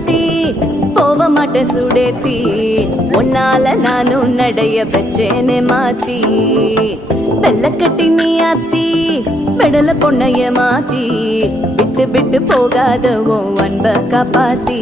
சுத்தி போக மாட்டேன் சுடேத்தி உன்னால நானும் நடைய பெச்சேனே மாத்தி வெள்ள கட்டி நீ ஆத்தி பெடல பொண்ணைய மாத்தி விட்டு விட்டு போகாத உன் அன்ப காப்பாத்தி